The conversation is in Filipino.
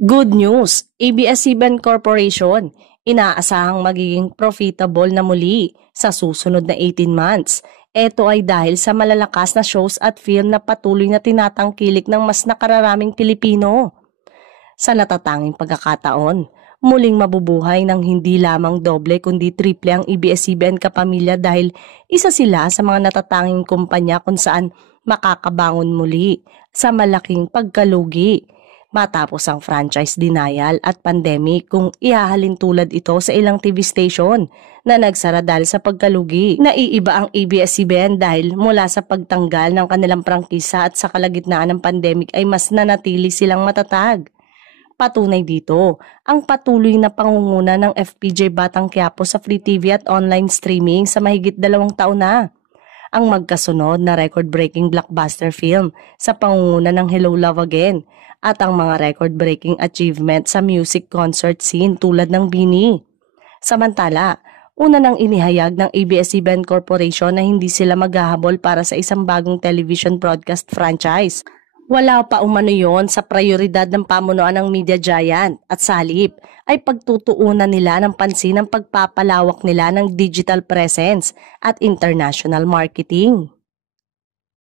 Good news, ABS-CBN Corporation, inaasahang magiging profitable na muli sa susunod na 18 months. Ito ay dahil sa malalakas na shows at film na patuloy na tinatangkilik ng mas nakararaming Pilipino. Sa natatanging pagkakataon, muling mabubuhay ng hindi lamang doble kundi triple ang ABS-CBN Kapamilya dahil isa sila sa mga natatanging kumpanya kung saan makakabangon muli sa malaking pagkalugi matapos ang franchise denial at pandemic kung ihahalin tulad ito sa ilang TV station na nagsara dahil sa pagkalugi. Naiiba ang ABS-CBN dahil mula sa pagtanggal ng kanilang prangkisa at sa kalagitnaan ng pandemic ay mas nanatili silang matatag. Patunay dito ang patuloy na pangunguna ng FPJ Batang Quiapo sa free TV at online streaming sa mahigit 2 taon na. Ang magkasunod na record-breaking blockbuster film sa pangunguna ng Hello Love Again at ang mga record-breaking achievement sa music concert scene tulad ng BINI. Samantala, una nang inihayag ng ABS-CBN Corporation na hindi sila maghahabol para sa isang bagong television broadcast franchise. Wala pa umano yon sa prioridad ng pamunuan ng media giant at sa halip ay pagtutuunan nila ng pansin ang pagpapalawak nila ng digital presence at international marketing.